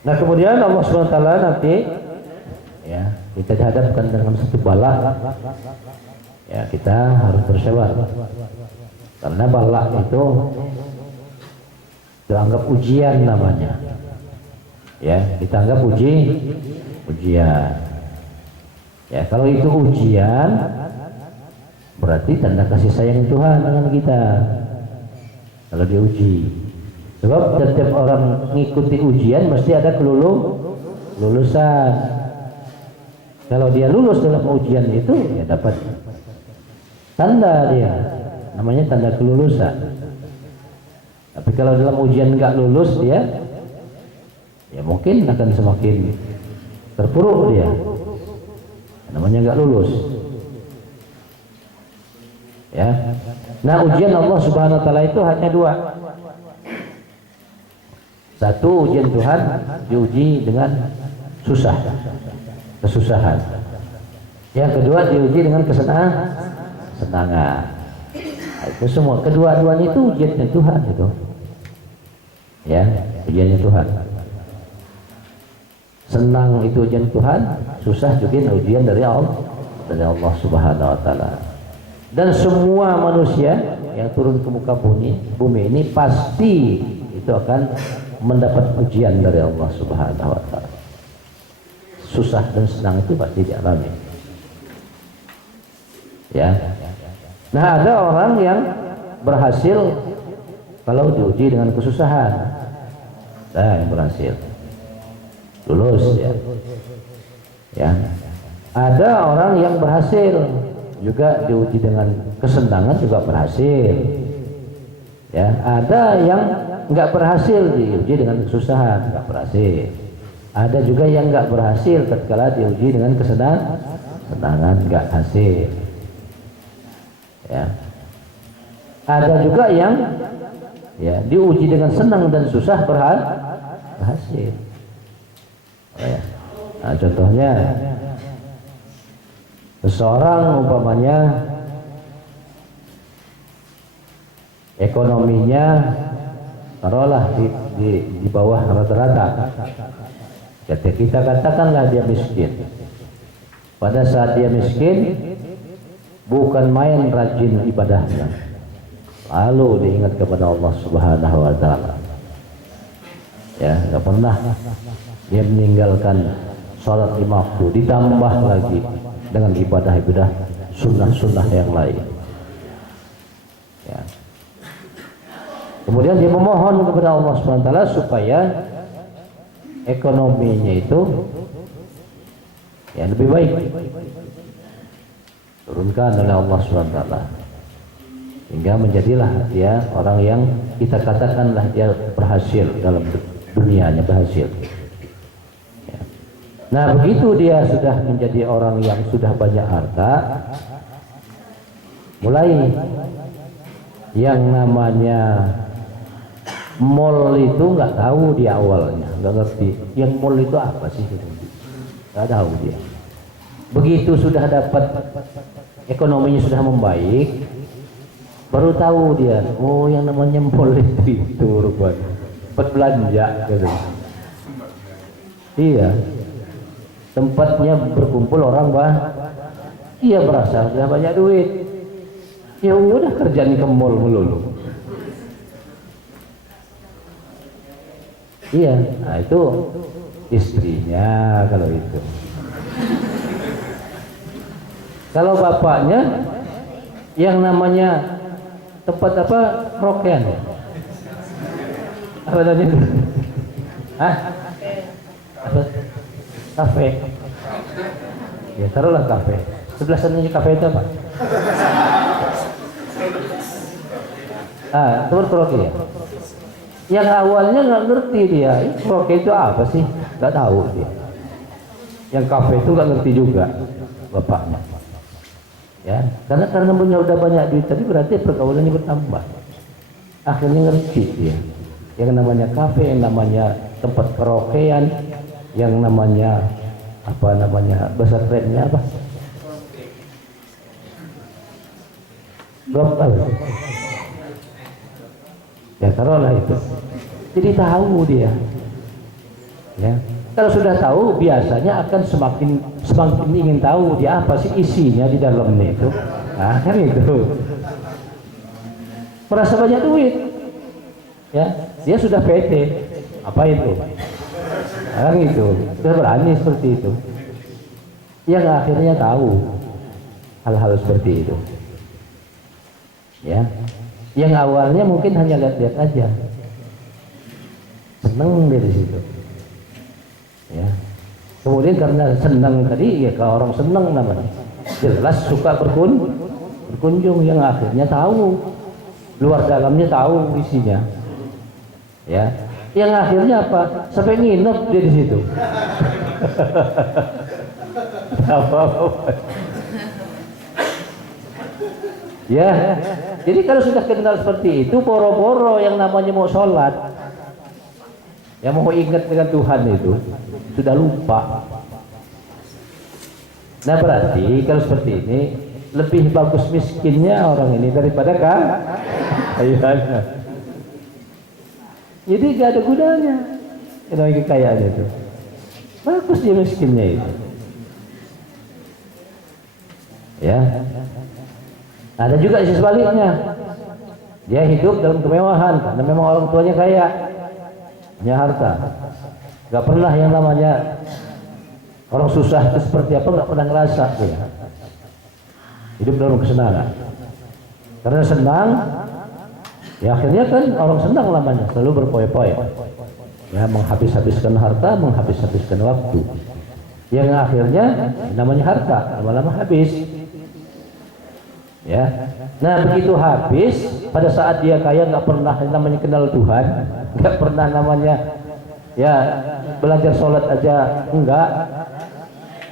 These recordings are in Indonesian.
Nah kemudian Allah SWT nanti ya kita dihadapkan dengan satu bala, ya kita harus bersabar karena bala itu dianggap ujian namanya, ya kita anggap ujian. Ya kalau itu ujian berarti tanda kasih sayang Tuhan dengan kita kalau diuji. Sebab setiap orang mengikuti ujian mesti ada kelulusan. Kalau dia lulus dalam ujian itu ya dapat tanda dia, namanya tanda kelulusan. Tapi kalau dalam ujian nggak lulus dia, ya mungkin akan semakin terpuruk dia, namanya nggak lulus. Ya, nah ujian Allah Subhanahu Wa Taala itu hanya dua. Satu, ujian Tuhan diuji dengan kesusahan. Yang kedua diuji dengan kesenangan. Itu semua, kedua-duanya itu ujiannya Tuhan itu. Ya, ujiannya Tuhan. Senang itu ujian Tuhan, susah juga ujian dari Allah Subhanahu Wa Taala. Dan semua manusia yang turun ke muka bumi ini pasti itu akan mendapat ujian dari Allah Subhanahu Wa Taala. Susah dan senang itu pasti dialami. Ya. Nah ada orang yang berhasil kalau diuji dengan kesusahan. Nah yang berhasil lulus ya. Ya. Ada orang yang berhasil juga diuji dengan kesenangan juga berhasil. Ya. Ada yang nggak berhasil diuji dengan kesusahan, nggak berhasil. Ada juga yang nggak berhasil tatkala diuji dengan kesenangan, nggak hasil. Ya. Ada juga yang ya diuji dengan senang dan susah berhasil. Ya. Nah, contohnya seseorang umpamanya ekonominya taruhlah di bawah rata-rata. Kita katakanlah dia miskin. Pada saat dia miskin, bukan main rajin ibadahnya, lalu diingat kepada Allah Subhanahu Wa Taala. Ya, nggak pernah dia meninggalkan sholat 5 waktu, ditambah lagi dengan ibadah-ibadah sunnah-sunnah yang lain. Ya. Kemudian dia memohon kepada Allah Subhanahu Wa Taala supaya ekonominya itu ya lebih baik, turunkan oleh Allah Subhanahu Wa Taala hingga menjadilah dia orang yang kita katakanlah dia berhasil dalam dunianya, berhasil. Ya. Nah begitu dia sudah menjadi orang yang sudah banyak harta, mulai yang namanya mall itu nggak tahu di awalnya, nggak ngerti yang mall itu apa sih, nggak tahu dia. Begitu sudah dapat ekonominya sudah membaik, baru tahu dia, oh yang namanya mall itu rupanya tempat belanja gitu. Iya, tempatnya berkumpul orang iya berasa sudah banyak duit, ya udah kerjaan ke mall melulu. Iya, nah itu istrinya kalau itu. Kalau bapaknya yang namanya tempat apa, roken, apa namanya? Hah? Apa? Kafe. Ya taruhlah kafe. Sebelah sananya kafe itu apa? Tempat karaoke ya. Yang awalnya nggak ngerti dia, karaoke itu apa sih? Nggak tahu dia. Yang kafe itu nggak ngerti juga bapaknya. Ya, karena punya udah banyak duit tadi berarti pergaulannya bertambah. Akhirnya ngerti dia. Yang namanya kafe, yang namanya tempat karaokean, yang namanya apa namanya bahasa kerennya apa? Brothel. Ya taruhlah itu. Jadi tahu dia. Ya, kalau sudah tahu biasanya akan semakin ingin tahu dia apa sih isinya di dalamnya itu. Nah, kan itu. Merasa banyak duit, ya, dia sudah PT, apa itu? Kan itu, sudah berani seperti itu. Yang akhirnya tahu hal-hal seperti itu. Ya, yang awalnya mungkin hanya lihat-lihat aja, seneng dari situ. Ya, kemudian karena senang tadi, ya kalau orang senang namanya, jelas suka berkunjung, yang akhirnya tahu luar dalamnya, tahu isinya. Ya, yang akhirnya apa? Sampai nginep dia di situ. Ya, jadi kalau sudah kenal seperti itu, boro-boro yang namanya mau sholat, yang mau ingat dengan Tuhan itu sudah lupa. Nah, berarti kalau seperti ini lebih bagus miskinnya orang ini daripada kayanya. Jadi gak ada gunanya kalau kekayaan itu. Bagus dia miskinnya itu. Ya. Ada juga sisi sebaliknya. Dia hidup dalam kemewahan karena memang orang tuanya kaya, punya harta. Gak pernah yang namanya orang susah itu seperti apa, gak pernah ngerasa dia. Hidup dalam kesenangan. Karena senang, ya akhirnya kan orang senang namanya, selalu berpoya-poya. Ya, menghabis-habiskan harta, menghabis-habiskan waktu. Yang akhirnya namanya harta, lama-lama habis. Ya, nah begitu habis, pada saat dia kaya nggak pernah namanya kenal Tuhan, nggak pernah namanya ya belajar sholat aja enggak.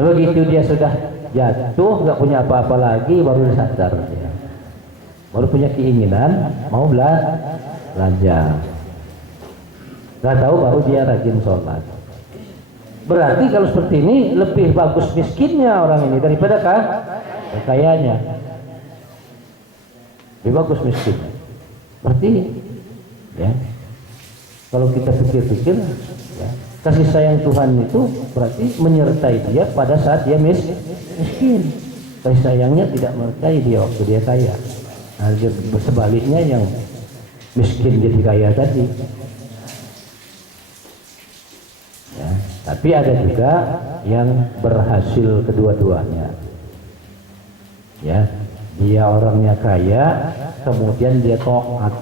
Begitu dia sudah jatuh, nggak punya apa-apa lagi, baru sadar dia. Baru punya keinginan mau belanja. Nggak tahu baru dia rajin sholat. Berarti kalau seperti ini lebih bagus miskinnya orang ini daripada kayanya. Lebih bagus miskin. Berarti ya, kalau kita pikir-pikir ya, kasih sayang Tuhan itu berarti menyertai dia pada saat dia miskin. Kasih sayangnya tidak menyertai dia waktu dia kaya. Nah, sebaliknya yang miskin jadi kaya tadi. Ya, tapi ada juga yang berhasil kedua-duanya. Ya, dia orangnya kaya, kemudian dia taat.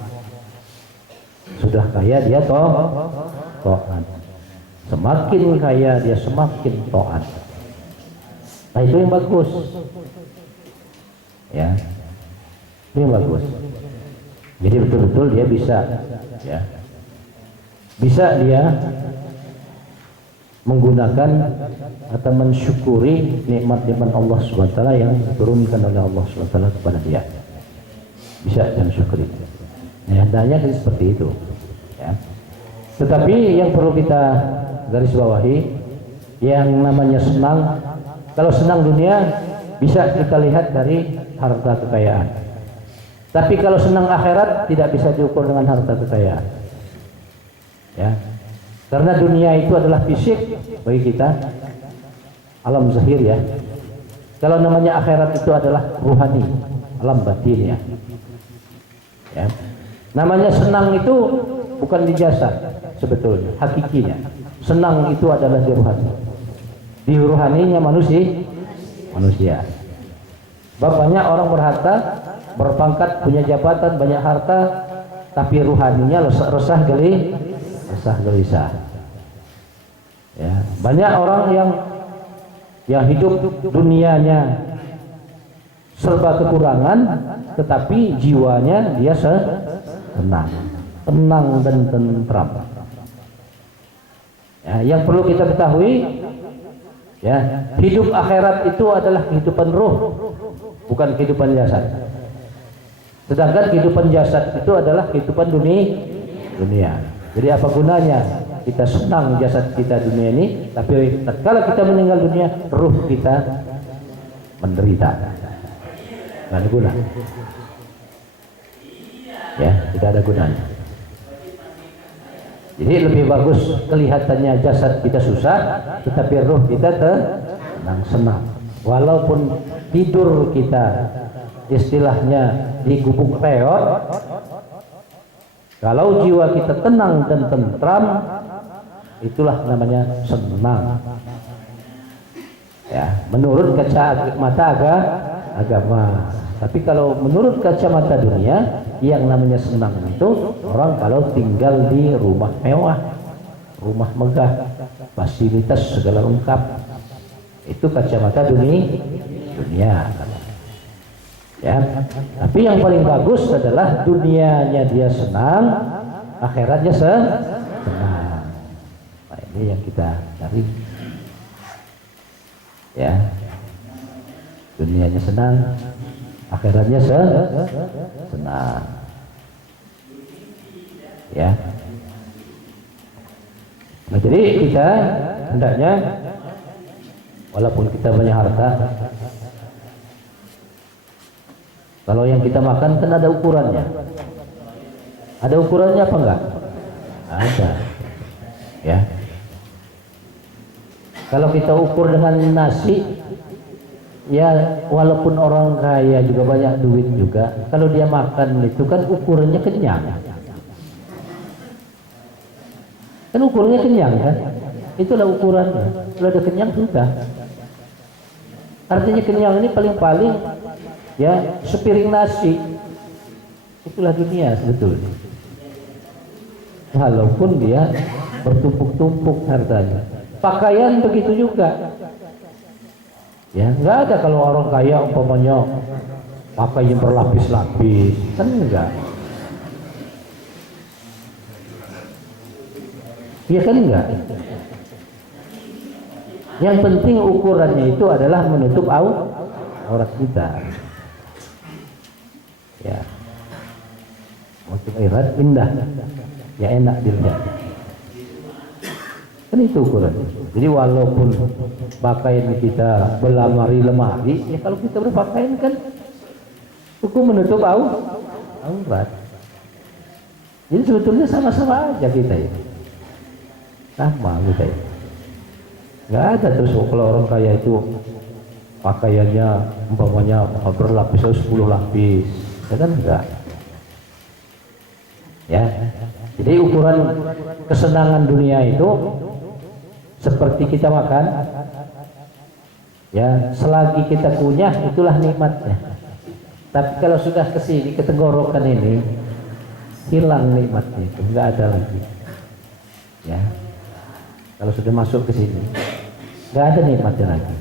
Sudah kaya dia taat. Semakin kaya dia semakin taat. Nah, itu yang bagus. Ya, itu yang bagus. Jadi betul-betul dia bisa, ya, bisa dia menggunakan atau mensyukuri nikmat-nikmat Allah SWT yang diturunkan oleh Allah SWT kepada dia. Bisa dan syukuri. Nah, hendaknya seperti itu. Ya. Tetapi yang perlu kita garis bawahi, yang namanya senang, kalau senang dunia bisa kita lihat dari harta kekayaan. Tapi kalau senang akhirat tidak bisa diukur dengan harta kekayaan. Ya. Karena dunia itu adalah fisik bagi kita, alam zahir ya. Kalau namanya akhirat itu adalah ruhani, alam batin ya. Ya. Namanya senang itu bukan di jasad sebetulnya, hakikinya. Senang itu adalah di ruhani. Di ruhaninya manusia. Banyak orang berharta, berpangkat, punya jabatan, banyak harta, tapi ruhaninya resah gelisah. Ya, banyak orang yang hidup dunianya serba kekurangan, tetapi jiwanya dia tenang dan tentram. Ya, yang perlu kita ketahui, ya, hidup akhirat itu adalah kehidupan ruh, bukan kehidupan jasad. Sedangkan kehidupan jasad itu adalah kehidupan dunia. Jadi apa gunanya kita senang jasad kita dunia ini, tapi tatkala kita meninggal dunia, ruh kita menderita. Tidak ada guna. Ya, tidak ada gunanya. Jadi lebih bagus kelihatannya jasad kita susah, tetapi roh kita tenang, senang. Walaupun tidur kita istilahnya di gubuk reot, kalau jiwa kita tenang dan tentram, itulah namanya senang. Ya, menurut kacamata agama. Tapi kalau menurut kacamata dunia, yang namanya senang itu orang kalau tinggal di rumah mewah, rumah megah, fasilitas segala lengkap. Itu kacamata dunia. Ya. Tapi yang paling bagus adalah dunianya dia senang, akhiratnya senang. Nah, ini yang kita cari. Ya. Dunianya senang, akhiratnya senang. Ya. Nah, jadi kita hendaknya walaupun kita banyak harta, kalau yang kita makan kan ada ukurannya. Ada ukurannya apa enggak? Ada. Ya. Kalau kita ukur dengan nasi, ya walaupun orang kaya juga banyak duit juga, kalau dia makan itu kan ukurannya kenyang. Kan ukurannya kenyang kan? Itulah ukurannya. Kalau ada kenyang sudah. Artinya kenyang ini paling-paling ya sepiring nasi. Itulah dunia sebetulnya. Walaupun dia bertumpuk-tumpuk hartanya. Pakaian begitu juga. Ya, nggak ada kalau orang kaya umpamanya pakainya berlapis-lapis, kan enggak. Iya kan enggak. Yang penting ukurannya itu adalah menutup aurat kita. Ya. Untuk irat indah. Ya enak dilihat. Kan itu ukurannya. Jadi walaupun pakaian kita berlemari-lemari, ya kalau kita berpakaian kan cukup menutup aurat. Jadi sebetulnya sama-sama aja kita ya. Sama kita ya. Nggak ada terus kalau orang kaya itu pakaiannya umpamanya berlapis 10 lapis, ya kan enggak. Ya. Jadi ukuran kesenangan dunia itu seperti kita makan, ya selagi kita kunyah itulah nikmatnya. Tapi kalau sudah kesini ke tenggorokan ini hilang nikmatnya itu, nggak ada lagi. Ya, kalau sudah masuk ke sini nggak ada nikmatnya lagi.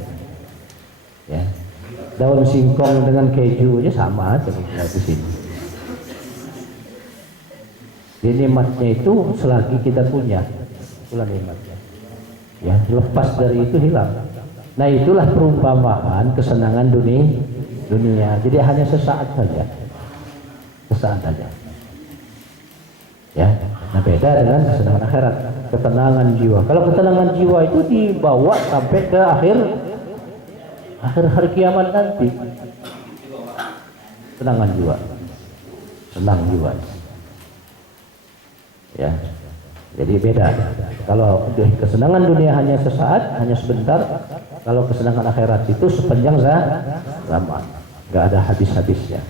Ya, daun singkong dengan keju aja sama aja kalau di sini. Jadi nikmatnya itu selagi kita punya, itulah nikmatnya. Ya, lepas dari itu hilang. Nah, itulah perumpamaan kesenangan dunia. Jadi hanya sesaat saja. Sesaat saja. Ya, nah beda dengan kesenangan akhirat, ketenangan jiwa. Kalau ketenangan jiwa itu dibawa sampai ke akhir hari kiamat nanti. Ketenangan jiwa. Senang jiwa. Ya. Jadi beda. Kalau kesenangan dunia hanya sesaat, hanya sebentar. Kalau kesenangan akhirat itu sepanjang zaman, nggak ada habis-habisnya.